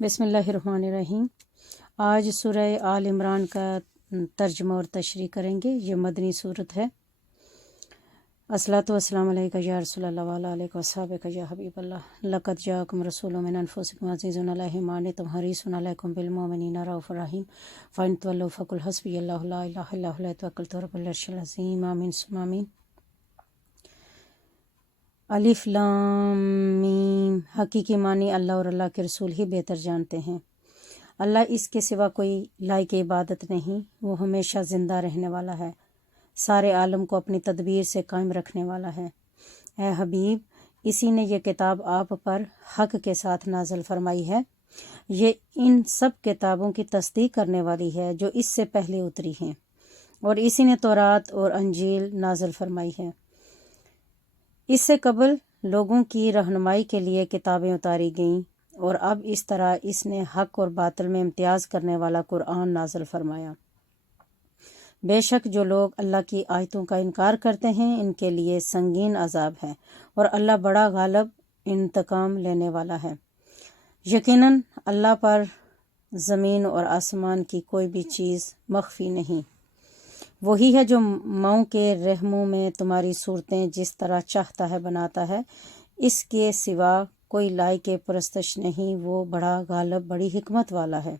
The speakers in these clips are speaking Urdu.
بسم اللہ الرحمن الرحیم۔ آج سورہ آل عمران کا ترجمہ اور تشریح کریں گے۔ یہ مدنی صورت ہے۔ الصلاۃ والسلام علیکہ یا رسول اللہ وعلی آلہ وصحبہ یا حبیب اللہ۔ لقد جاءکم رسول من انفسکم عزیز علیہ ما عنتم حریص علیکم بالمؤمنین رؤوف رحیم فإن تولوا فقل حسبی اللہ لا الہ الا هو علیہ توکلت رب العرش العظیم۔ آمین ثم آمین۔ الف لام میم۔ حقیقی معنی اللہ اور اللہ کے رسول ہی بہتر جانتے ہیں۔ اللہ اس کے سوا کوئی لائق عبادت نہیں، وہ ہمیشہ زندہ رہنے والا ہے، سارے عالم کو اپنی تدبیر سے قائم رکھنے والا ہے۔ اے حبیب، اسی نے یہ کتاب آپ پر حق کے ساتھ نازل فرمائی ہے۔ یہ ان سب کتابوں کی تصدیق کرنے والی ہے جو اس سے پہلے اتری ہیں، اور اسی نے تورات اور انجیل نازل فرمائی ہے۔ اس سے قبل لوگوں کی رہنمائی کے لیے کتابیں اتاری گئیں، اور اب اس طرح اس نے حق اور باطل میں امتیاز کرنے والا قرآن نازل فرمایا۔ بے شک جو لوگ اللہ کی آیتوں کا انکار کرتے ہیں ان کے لیے سنگین عذاب ہے، اور اللہ بڑا غالب انتقام لینے والا ہے۔ یقیناً اللہ پر زمین اور آسمان کی کوئی بھی چیز مخفی نہیں۔ وہی ہے جو ماؤں کے رحموں میں تمہاری صورتیں جس طرح چاہتا ہے بناتا ہے، اس کے سوا کوئی لائق پرستش نہیں، وہ بڑا غالب بڑی حکمت والا ہے۔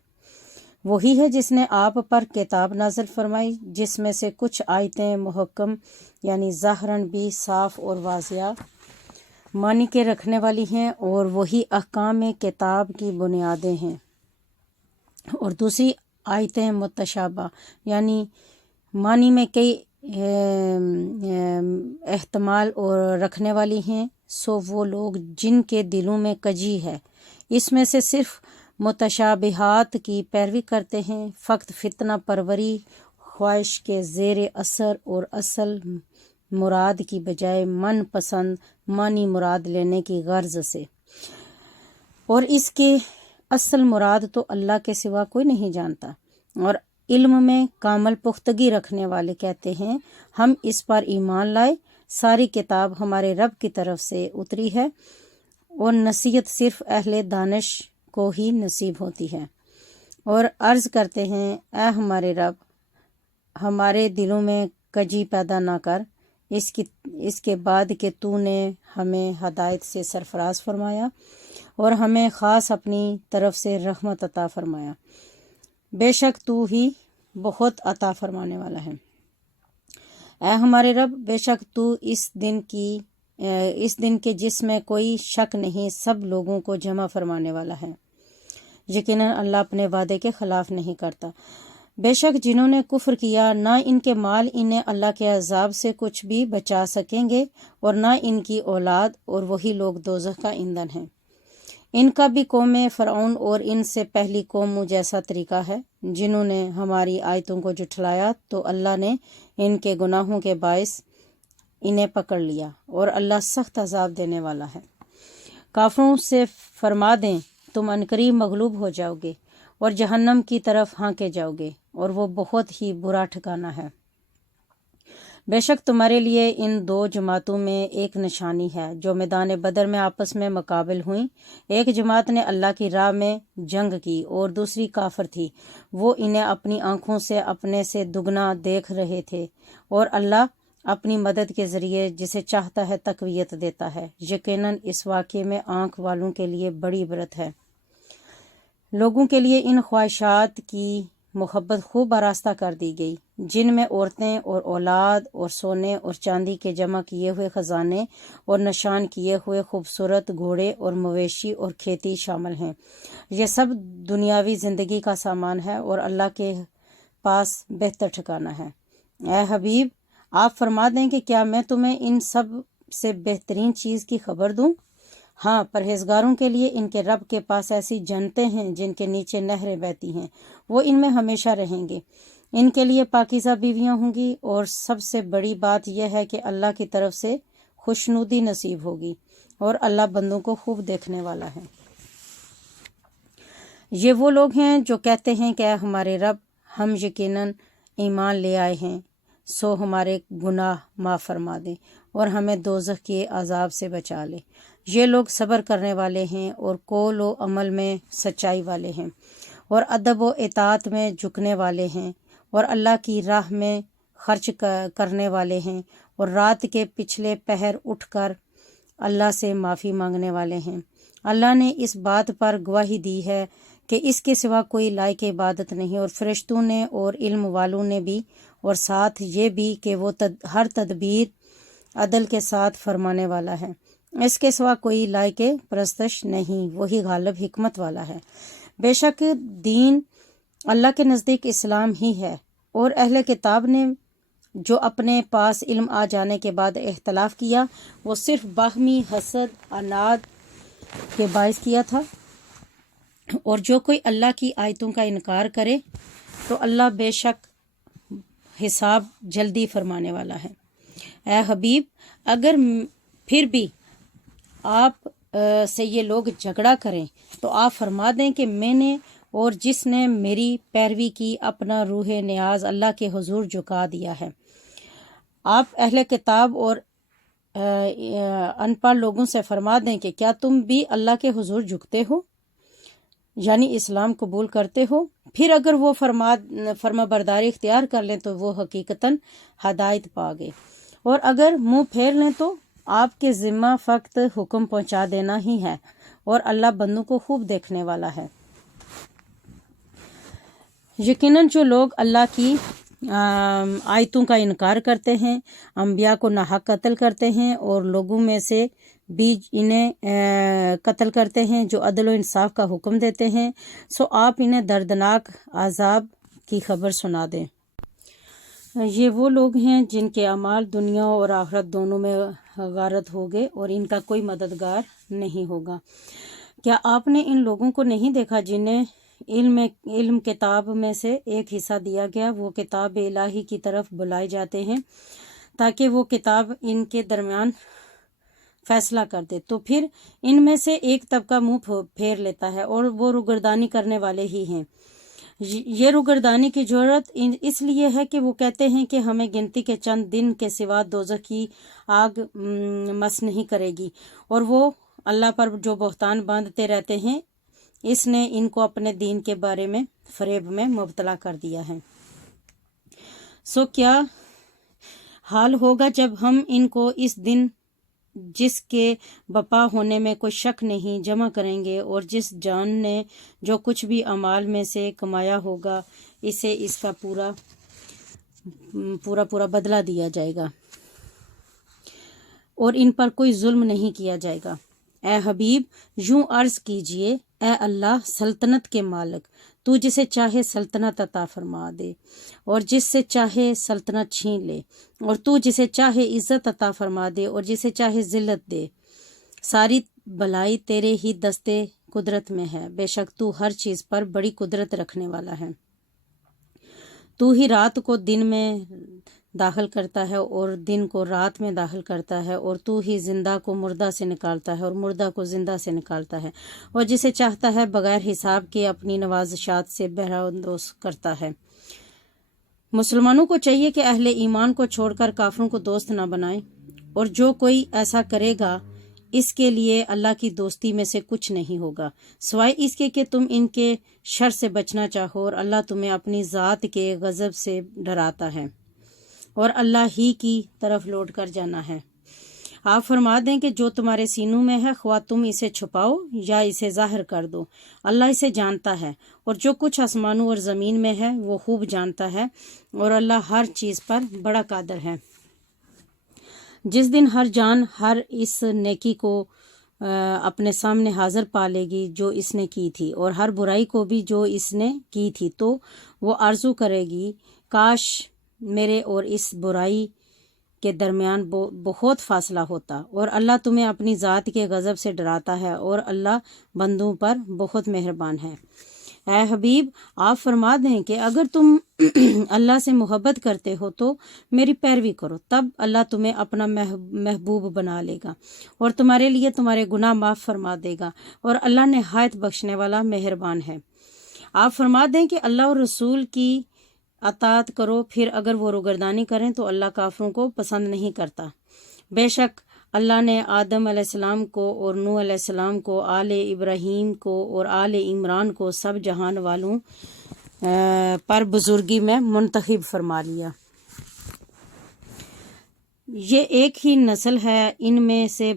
وہی ہے جس نے آپ پر کتاب نازل فرمائی جس میں سے کچھ آیتیں محکم یعنی ظاہراً بھی صاف اور واضح معنی کے رکھنے والی ہیں، اور وہی احکام کتاب کی بنیادیں ہیں، اور دوسری آیتیں متشابہ یعنی معنی میں کئی احتمال اور رکھنے والی ہیں۔ سو وہ لوگ جن کے دلوں میں کجی ہے اس میں سے صرف متشابہات کی پیروی کرتے ہیں، فقط فتنہ پروری خواہش کے زیر اثر اور اصل مراد کی بجائے من پسند معنی مراد لینے کی غرض سے، اور اس کے اصل مراد تو اللہ کے سوا کوئی نہیں جانتا۔ اور علم میں کامل پختگی رکھنے والے کہتے ہیں ہم اس پر ایمان لائے، ساری کتاب ہمارے رب کی طرف سے اتری ہے، اور نصیحت صرف اہل دانش کو ہی نصیب ہوتی ہے، اور عرض کرتے ہیں اے ہمارے رب، ہمارے دلوں میں کجی پیدا نہ کر اس کے بعد کہ تو نے ہمیں ہدایت سے سرفراز فرمایا اور ہمیں خاص اپنی طرف سے رحمت عطا فرمایا۔ بے شک تو ہی بہت عطا فرمانے والا ہے۔ اے ہمارے رب، بے شک تو اس دن کے جس میں کوئی شک نہیں سب لوگوں کو جمع فرمانے والا ہے۔ یقیناً اللہ اپنے وعدے کے خلاف نہیں کرتا۔ بے شک جنہوں نے کفر کیا، نہ ان کے مال انہیں اللہ کے عذاب سے کچھ بھی بچا سکیں گے، اور نہ ان کی اولاد، اور وہی لوگ دوزخ کا ایندھن ہیں۔ ان کا بھی قوم فرعون اور ان سے پہلی قوموں جیسا طریقہ ہے۔ جنہوں نے ہماری آیتوں کو جھٹلایا تو اللہ نے ان کے گناہوں کے باعث انہیں پکڑ لیا، اور اللہ سخت عذاب دینے والا ہے۔ کافروں سے فرما دیں تم عنقریب مغلوب ہو جاؤ گے اور جہنم کی طرف ہانکے جاؤ گے، اور وہ بہت ہی برا ٹھکانہ ہے۔ بے شک تمہارے لیے ان دو جماعتوں میں ایک نشانی ہے جو میدان بدر میں آپس میں مقابل ہوئیں۔ ایک جماعت نے اللہ کی راہ میں جنگ کی اور دوسری کافر تھی، وہ انہیں اپنی آنکھوں سے اپنے سے دگنا دیکھ رہے تھے، اور اللہ اپنی مدد کے ذریعے جسے چاہتا ہے تقویت دیتا ہے۔ یقیناً اس واقعے میں آنکھ والوں کے لیے بڑی عبرت ہے۔ لوگوں کے لیے ان خواہشات کی محبت خوب آراستہ کر دی گئی، جن میں عورتیں اور اولاد اور سونے اور چاندی کے جمع کیے ہوئے خزانے اور نشان کیے ہوئے خوبصورت گھوڑے اور مویشی اور کھیتی شامل ہیں۔ یہ سب دنیاوی زندگی کا سامان ہے، اور اللہ کے پاس بہتر ٹھکانہ ہے۔ اے حبیب، آپ فرما دیں کہ کیا میں تمہیں ان سب سے بہترین چیز کی خبر دوں؟ ہاں، پرہیزگاروں کے لیے ان کے رب کے پاس ایسی جنتیں ہیں جن کے نیچے نہریں بہتی ہیں، وہ ان میں ہمیشہ رہیں گے۔ ان کے لیے پاکیزہ بیویاں ہوں گی، اور سب سے بڑی بات یہ ہے کہ اللہ کی طرف سے خوشنودی نصیب ہوگی، اور اللہ بندوں کو خوب دیکھنے والا ہے۔ یہ وہ لوگ ہیں جو کہتے ہیں کہ اے ہمارے رب، ہم یقیناً ایمان لے آئے ہیں، سو ہمارے گناہ معاف فرما دے اور ہمیں دوزخ کے عذاب سے بچا لے۔ یہ لوگ صبر کرنے والے ہیں اور قول و عمل میں سچائی والے ہیں اور ادب و اطاعت میں جھکنے والے ہیں اور اللہ کی راہ میں خرچ کرنے والے ہیں اور رات کے پچھلے پہر اٹھ کر اللہ سے معافی مانگنے والے ہیں۔ اللہ نے اس بات پر گواہی دی ہے کہ اس کے سوا کوئی لائق عبادت نہیں، اور فرشتوں نے اور علم والوں نے بھی، اور ساتھ یہ بھی کہ وہ ہر تدبیر عدل کے ساتھ فرمانے والا ہے۔ اس کے سوا کوئی لائق پرستش نہیں، وہی غالب حکمت والا ہے۔ بے شک دین اللہ کے نزدیک اسلام ہی ہے، اور اہل کتاب نے جو اپنے پاس علم آ جانے کے بعد اختلاف کیا وہ صرف باہمی حسد عناد کے باعث کیا تھا، اور جو کوئی اللہ کی آیتوں کا انکار کرے تو اللہ بے شک حساب جلدی فرمانے والا ہے۔ اے حبیب، اگر پھر بھی آپ سے یہ لوگ جھگڑا کریں تو آپ فرما دیں کہ میں نے اور جس نے میری پیروی کی اپنا روح نیاز اللہ کے حضور جھکا دیا ہے۔ آپ اہل کتاب اور ان پڑھ لوگوں سے فرما دیں کہ کیا تم بھی اللہ کے حضور جھکتے ہو، یعنی اسلام قبول کرتے ہو؟ پھر اگر وہ فرما برداری اختیار کر لیں تو وہ حقیقتاً ہدایت پا گئے، اور اگر منہ پھیر لیں تو آپ کے ذمہ فقط حکم پہنچا دینا ہی ہے، اور اللہ بندوں کو خوب دیکھنے والا ہے۔ یقیناً جو لوگ اللہ کی آیتوں کا انکار کرتے ہیں، انبیاء کو ناحق قتل کرتے ہیں، اور لوگوں میں سے بھی انہیں قتل کرتے ہیں جو عدل و انصاف کا حکم دیتے ہیں، سو آپ انہیں دردناک عذاب کی خبر سنا دیں۔ یہ وہ لوگ ہیں جن کے اعمال دنیا اور آخرت دونوں میں غارت ہو گئے، اور ان کا کوئی مددگار نہیں ہوگا۔ کیا آپ نے ان لوگوں کو نہیں دیکھا جنہیں علم کتاب میں سے ایک حصہ دیا گیا؟ وہ کتاب الہی کی طرف بلائے جاتے ہیں تاکہ وہ کتاب ان کے درمیان فیصلہ کر دے، تو پھر ان میں سے ایک طبقہ منہ پھیر لیتا ہے، اور وہ روگردانی کرنے والے ہی ہیں۔ یہ روگردانی کی جرت اس لیے ہے کہ وہ کہتے ہیں کہ ہمیں گنتی کے چند دن کے سوا دوزخ کی آگ مس نہیں کرے گی، اور وہ اللہ پر جو بہتان باندھتے رہتے ہیں، اس نے ان کو اپنے دین کے بارے میں فریب میں مبتلا کر دیا ہے۔ سو کیا حال ہوگا جب ہم ان کو اس دن جس کے بپا ہونے میں کوئی شک نہیں جمع کریں گے، اور جس جان نے جو کچھ بھی اعمال میں سے کمایا ہوگا اسے اس کا پورا بدلہ دیا جائے گا، اور ان پر کوئی ظلم نہیں کیا جائے گا۔ اے حبیب، یوں عرض کیجئے، اے اللہ سلطنت کے مالک، تو جسے چاہے سلطنت عطا فرما دے اور جس سے چاہے سلطنت چھین لے، اور تو جسے چاہے عزت عطا فرما دے اور جسے چاہے ذلت دے۔ ساری بھلائی تیرے ہی دستے قدرت میں ہے، بے شک تو ہر چیز پر بڑی قدرت رکھنے والا ہے۔ تو ہی رات کو دن میں داخل کرتا ہے اور دن کو رات میں داخل کرتا ہے، اور تو ہی زندہ کو مردہ سے نکالتا ہے اور مردہ کو زندہ سے نکالتا ہے، اور جسے چاہتا ہے بغیر حساب کے اپنی نوازشات سے بہراندوز کرتا ہے۔ مسلمانوں کو چاہیے کہ اہل ایمان کو چھوڑ کر کافروں کو دوست نہ بنائیں، اور جو کوئی ایسا کرے گا اس کے لیے اللہ کی دوستی میں سے کچھ نہیں ہوگا سوائے اس کے کہ تم ان کے شر سے بچنا چاہو، اور اللہ تمہیں اپنی ذات کے غضب سے ڈراتا ہے اور اللہ ہی کی طرف لوٹ کر جانا ہے۔ آپ فرما دیں کہ جو تمہارے سینوں میں ہے، خواہ تم اسے چھپاؤ یا اسے ظاہر کر دو، اللہ اسے جانتا ہے، اور جو کچھ آسمانوں اور زمین میں ہے وہ خوب جانتا ہے، اور اللہ ہر چیز پر بڑا قادر ہے۔ جس دن ہر جان ہر اس نیکی کو اپنے سامنے حاضر پا لے گی جو اس نے کی تھی، اور ہر برائی کو بھی جو اس نے کی تھی، تو وہ آرزو کرے گی کاش میرے اور اس برائی کے درمیان بہت فاصلہ ہوتا، اور اللہ تمہیں اپنی ذات کے غضب سے ڈراتا ہے، اور اللہ بندوں پر بہت مہربان ہے۔ اے حبیب، آپ فرما دیں کہ اگر تم اللہ سے محبت کرتے ہو تو میری پیروی کرو، تب اللہ تمہیں اپنا محبوب بنا لے گا اور تمہارے لیے تمہارے گناہ معاف فرما دے گا، اور اللہ نہایت بخشنے والا مہربان ہے۔ آپ فرما دیں کہ اللہ اور رسول کی اطاعت کرو، پھر اگر وہ روگردانی کریں تو اللہ کافروں کو پسند نہیں کرتا۔ بے شک اللہ نے آدم علیہ السلام کو اور نوح علیہ السلام کو، آل ابراہیم کو اور آل عمران کو سب جہان والوں پر بزرگی میں منتخب فرما لیا۔ یہ ایک ہی نسل ہے، ان میں سے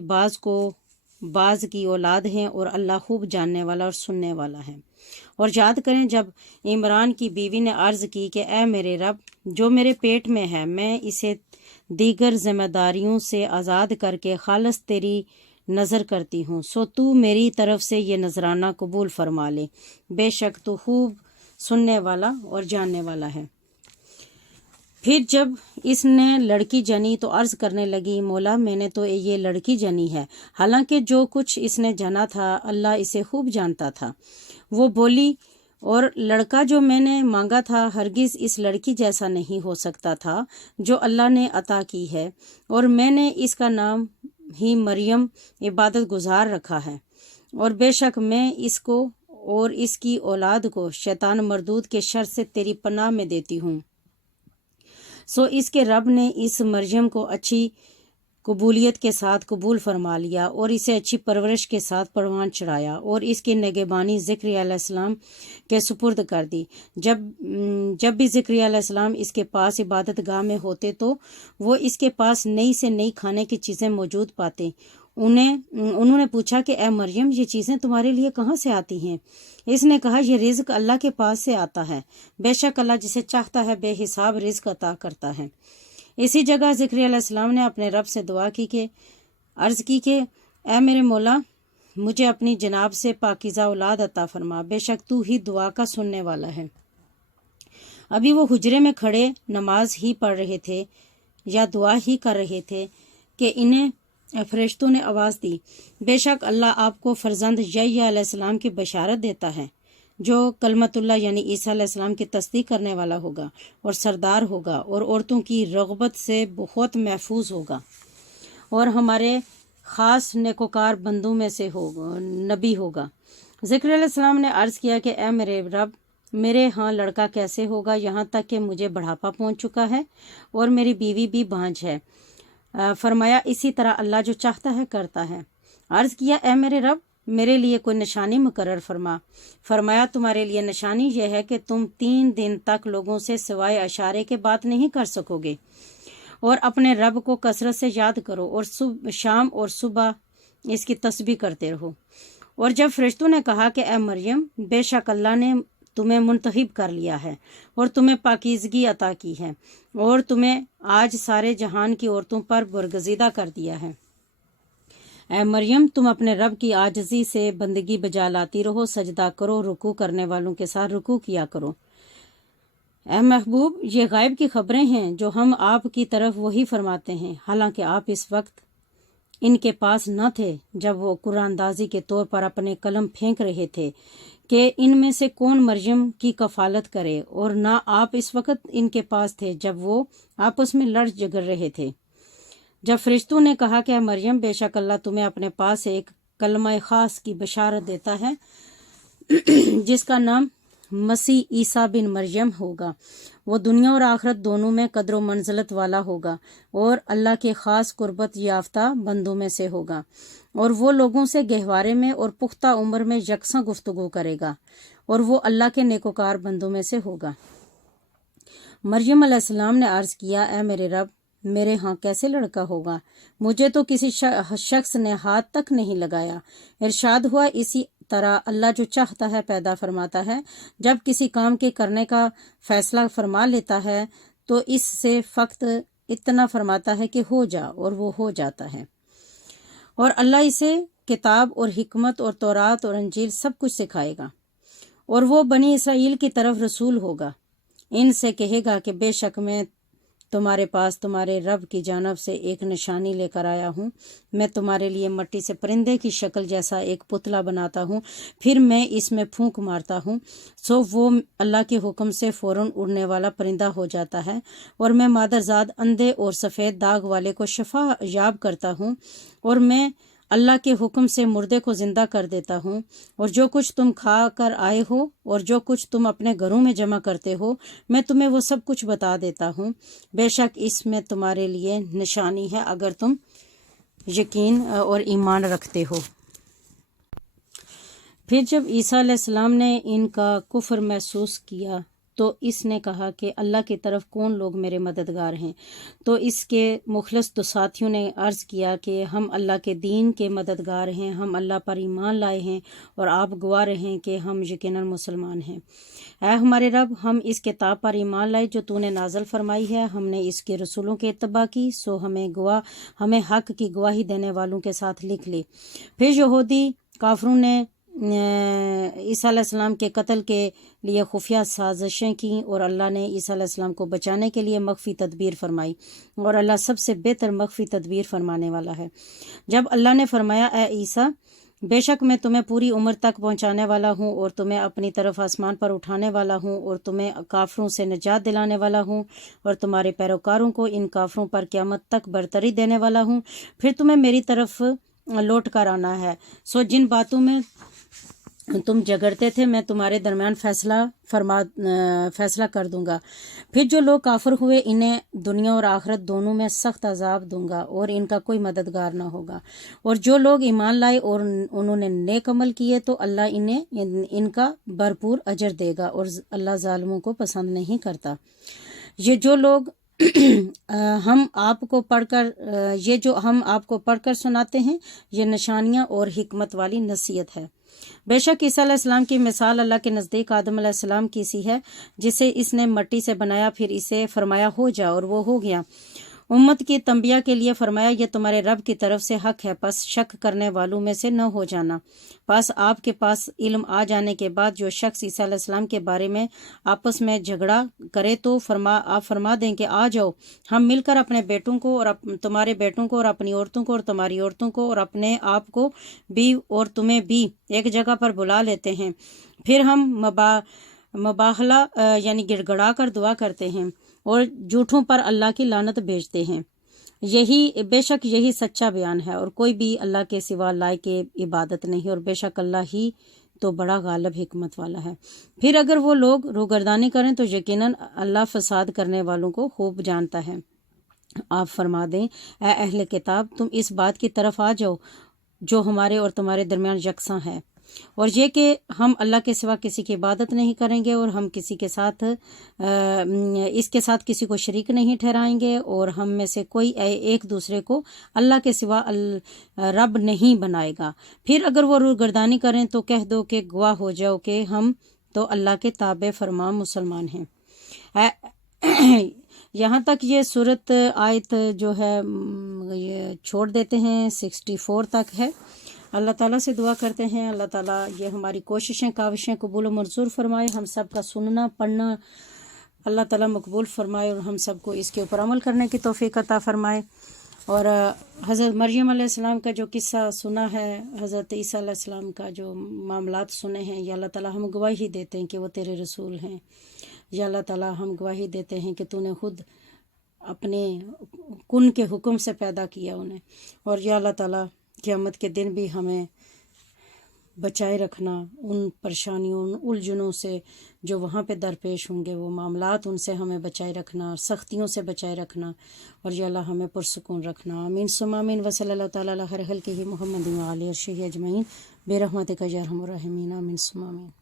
بعض کی اولاد ہیں، اور اللہ خوب جاننے والا اور سننے والا ہے۔ اور یاد کریں جب عمران کی بیوی نے عرض کی کہ اے میرے رب، جو میرے پیٹ میں ہے میں اسے دیگر ذمہ داریوں سے آزاد کر کے خالص تیری نظر کرتی ہوں، سو تو میری طرف سے یہ نذرانہ قبول فرما لے، بے شک تو خوب سننے والا اور جاننے والا ہے۔ پھر جب اس نے لڑکی جنی تو عرض کرنے لگی، مولا میں نے تو یہ لڑکی جنی ہے، حالانکہ جو کچھ اس نے جنا تھا اللہ اسے خوب جانتا تھا۔ وہ بولی، اور لڑکا جو میں نے مانگا تھا ہرگز اس لڑکی جیسا نہیں ہو سکتا تھا جو اللہ نے عطا کی ہے، اور میں نے اس کا نام ہی مریم عبادت گزار رکھا ہے، اور بے شک میں اس کو اور اس کی اولاد کو شیطان مردود کے شر سے تیری پناہ میں دیتی ہوں۔ سو اس کے رب نے اس مریم کو اچھی قبولیت کے ساتھ قبول فرما لیا اور اسے اچھی پرورش کے ساتھ پروان چڑھایا، اور اس کی نگہبانی زکریا علیہ السلام کے سپرد کر دی۔ جب بھی زکریا علیہ السلام اس کے پاس عبادت گاہ میں ہوتے تو وہ اس کے پاس نئی سے نئی کھانے کی چیزیں موجود پاتے۔ انہوں نے پوچھا کہ اے مریم، یہ چیزیں تمہارے لیے کہاں سے آتی ہیں؟ اس نے کہا، یہ رزق اللہ کے پاس سے آتا ہے، بے شک اللہ جسے چاہتا ہے بے حساب رزق عطا کرتا ہے۔ اسی جگہ زکریا علیہ السلام نے اپنے رب سے دعا کی کہ عرض کی کہ اے میرے مولا، مجھے اپنی جناب سے پاکیزہ اولاد عطا فرما، بے شک تو ہی دعا کا سننے والا ہے۔ ابھی وہ حجرے میں کھڑے نماز ہی پڑھ رہے تھے یا دعا ہی کر رہے تھے کہ انہیں فرشتوں نے آواز دی، بے شک اللہ آپ کو فرزند یحییٰ علیہ السلام کی بشارت دیتا ہے، جو کلمت اللہ یعنی عیسیٰ علیہ السلام کی تصدیق کرنے والا ہوگا اور سردار ہوگا اور عورتوں کی رغبت سے بہت محفوظ ہوگا، اور ہمارے خاص نیکوکار بندوں میں سے ہوگا، نبی ہوگا۔ زکریا علیہ السلام نے عرض کیا کہ اے میرے رب، میرے ہاں لڑکا کیسے ہوگا، یہاں تک کہ مجھے بڑھاپا پہنچ چکا ہے اور میری بیوی بھی بانجھ ہے۔ فرمایا، اسی طرح اللہ جو چاہتا ہے کرتا ہے۔ عرض کیا، اے میرے رب، میرے لیے کوئی نشانی مقرر فرما۔ فرمایا، تمہارے لیے نشانی یہ ہے کہ تم 3 دن تک لوگوں سے سوائے اشارے کے بات نہیں کر سکو گے، اور اپنے رب کو کثرت سے یاد کرو، اور شام اور صبح اس کی تسبیح کرتے رہو۔ اور جب فرشتوں نے کہا کہ اے مریم، بے شک اللہ نے تمہیں منتخب کر لیا ہے اور تمہیں پاکیزگی عطا کی ہے، اور تمہیں آج سارے جہان کی عورتوں پر برگزیدہ کر دیا ہے، اے مریم تم اپنے رب کی عاجزی سے بندگی بجا لاتی رہو، سجدہ کرو، رکوع کرنے والوں کے ساتھ رکوع کیا کرو۔ اے محبوب، یہ غائب کی خبریں ہیں جو ہم آپ کی طرف وحی فرماتے ہیں، حالانکہ آپ اس وقت ان کے پاس نہ تھے جب وہ قرآن اندازی کے طور پر اپنے قلم پھینک رہے تھے کہ ان میں سے کون مریم کی کفالت کرے، اور نہ آپ اس وقت ان کے پاس تھے جب وہ آپس میں لڑ جھگڑ رہے تھے۔ جب فرشتوں نے کہا کہ اے مریم، بے شک اللہ تمہیں اپنے پاس ایک کلمہ خاص کی بشارت دیتا ہے جس کا نام مسیح عیسیٰ بن مریم ہوگا، وہ دنیا اور آخرت دونوں میں قدر و منزلت والا ہوگا اور اللہ کے خاص قربت یافتہ بندوں میں سے ہوگا، اور وہ لوگوں سے گہوارے میں اور پختہ عمر میں یکساں گفتگو کرے گا، اور وہ اللہ کے نیکوکار بندوں میں سے ہوگا۔ مریم علیہ السلام نے عرض کیا، اے میرے رب، میرے ہاں کیسے لڑکا ہوگا؟ مجھے تو کسی شخص نے ہاتھ تک نہیں لگایا۔ ارشاد ہوا، اسی طرح اللہ جو چاہتا ہے پیدا فرماتا ہے، جب کسی کام کے کرنے کا فیصلہ فرما لیتا ہے تو اس سے فقط اتنا فرماتا ہے کہ ہو جا، اور وہ ہو جاتا ہے۔ اور اللہ اسے کتاب اور حکمت اور تورات اور انجیل سب کچھ سکھائے گا، اور وہ بنی اسرائیل کی طرف رسول ہوگا۔ ان سے کہے گا کہ بے شک میں تمہارے پاس تمہارے رب کی جانب سے ایک نشانی لے کر آیا ہوں، میں تمہارے لیے مٹی سے پرندے کی شکل جیسا ایک پتلا بناتا ہوں، پھر میں اس میں پھونک مارتا ہوں، سو وہ اللہ کے حکم سے فوراً اڑنے والا پرندہ ہو جاتا ہے، اور میں مادرزاد اندھے اور سفید داغ والے کو شفا یاب کرتا ہوں، اور میں اللہ کے حکم سے مردے کو زندہ کر دیتا ہوں، اور جو کچھ تم کھا کر آئے ہو اور جو کچھ تم اپنے گھروں میں جمع کرتے ہو میں تمہیں وہ سب کچھ بتا دیتا ہوں۔ بے شک اس میں تمہارے لیے نشانی ہے اگر تم یقین اور ایمان رکھتے ہو۔ پھر جب عیسیٰ علیہ السلام نے ان کا کفر محسوس کیا تو اس نے کہا کہ اللہ کی طرف کون لوگ میرے مددگار ہیں؟ تو اس کے مخلص دو ساتھیوں نے عرض کیا کہ ہم اللہ کے دین کے مددگار ہیں، ہم اللہ پر ایمان لائے ہیں اور آپ گواہ رہیں کہ ہم یقیناً مسلمان ہیں۔ اے ہمارے رب، ہم اس کتاب پر ایمان لائے جو تو نے نازل فرمائی ہے، ہم نے اس کے رسولوں کی اتباع کی، سو ہمیں حق کی گواہی دینے والوں کے ساتھ لکھ لی۔ پھر یہودی کافروں نے عیسیٰ علیہ السلام کے قتل کے لیے خفیہ سازشیں کیں، اور اللہ نے عیسیٰ علیہ السلام کو بچانے کے لیے مخفی تدبیر فرمائی، اور اللہ سب سے بہتر مخفی تدبیر فرمانے والا ہے۔ جب اللہ نے فرمایا اے عیسیٰ، بے شک میں تمہیں پوری عمر تک پہنچانے والا ہوں اور تمہیں اپنی طرف آسمان پر اٹھانے والا ہوں اور تمہیں کافروں سے نجات دلانے والا ہوں اور تمہارے پیروکاروں کو ان کافروں پر قیامت تک برتری دینے والا ہوں، پھر تمہیں میری طرف لوٹ کر آنا ہے، سو جن باتوں میں تم جھگڑتے تھے میں تمہارے درمیان فیصلہ کر دوں گا۔ پھر جو لوگ کافر ہوئے انہیں دنیا اور آخرت دونوں میں سخت عذاب دوں گا اور ان کا کوئی مددگار نہ ہوگا، اور جو لوگ ایمان لائے اور انہوں نے نیک عمل کیے تو اللہ انہیں ان کا بھرپور اجر دے گا، اور اللہ ظالموں کو پسند نہیں کرتا۔ یہ جو ہم آپ کو پڑھ کر سناتے ہیں یہ نشانیاں اور حکمت والی نصیحت ہے۔ بے شک عیسیٰ علیہ السلام کی مثال اللہ کے نزدیک آدم علیہ السلام کی سی ہے، جسے اس نے مٹی سے بنایا، پھر اسے فرمایا ہو جا اور وہ ہو گیا۔ امت کی تنبیہ کے لیے فرمایا یہ تمہارے رب کی طرف سے حق ہے، پس شک کرنے والوں میں سے نہ ہو جانا۔ پس آپ کے پاس علم آ جانے کے بعد جو شخص عیسیٰ علیہ السلام کے بارے میں آپس میں جھگڑا کرے تو آپ فرما دیں کہ آ جاؤ، ہم مل کر اپنے بیٹوں کو اور تمہارے بیٹوں کو اور اپنی عورتوں کو اور تمہاری عورتوں کو اور اپنے آپ کو بھی اور تمہیں بھی ایک جگہ پر بلا لیتے ہیں، پھر ہم مباہلہ یعنی گڑ گڑا کر دعا کرتے ہیں اور جھوٹوں پر اللہ کی لعنت بھیجتے ہیں۔ بے شک یہی سچا بیان ہے، اور کوئی بھی اللہ کے سوا لائق عبادت نہیں، اور بے شک اللہ ہی تو بڑا غالب حکمت والا ہے۔ پھر اگر وہ لوگ روگردانی کریں تو یقیناً اللہ فساد کرنے والوں کو خوب جانتا ہے۔ آپ فرما دیں اے اہل کتاب، تم اس بات کی طرف آ جاؤ جو ہمارے اور تمہارے درمیان یکساں ہے، اور یہ کہ ہم اللہ کے سوا کسی کی عبادت نہیں کریں گے، اور ہم اس کے ساتھ کسی کو شریک نہیں ٹھہرائیں گے، اور ہم میں سے کوئی ایک دوسرے کو اللہ کے سوا رب نہیں بنائے گا۔ پھر اگر وہ روگردانی کریں تو کہہ دو کہ گواہ ہو جاؤ کہ ہم تو اللہ کے تابع فرما مسلمان ہیں۔ یہاں تک یہ صورت آیت جو ہے یہ چھوڑ دیتے ہیں، 64 تک ہے۔ اللہ تعالیٰ سے دعا کرتے ہیں اللہ تعالیٰ یہ ہماری کوششیں کاوشیں قبول و منظور فرمائے، ہم سب کا سننا پڑھنا اللہ تعالیٰ مقبول فرمائے، اور ہم سب کو اس کے اوپر عمل کرنے کی توفیق عطا فرمائے۔ اور حضرت مریم علیہ السلام کا جو قصہ سنا ہے، حضرت عیسیٰ علیہ السلام کا جو معاملات سنے ہیں، یا اللہ تعالیٰ ہم گواہی دیتے ہیں کہ وہ تیرے رسول ہیں، یا اللہ تعالیٰ ہم گواہی دیتے ہیں کہ تو نے خود اپنے کن کے حکم سے پیدا کیا انہیں، اور یا اللہ تعالیٰ قیامت کے دن بھی ہمیں بچائے رکھنا ان پریشانیوں، ان الجھنوں سے جو وہاں پہ درپیش ہوں گے، وہ معاملات ان سے ہمیں بچائے رکھنا، سختیوں سے بچائے رکھنا، اور یا اللہ ہمیں پرسکون رکھنا۔ آمین ثم آمین، وصلی اللہ تعالیٰ علی خیر خلقہ محمد وآلہ وصحبہ اجمعین برحمتک یا ارحم الراحمین، آمین ثم آمین۔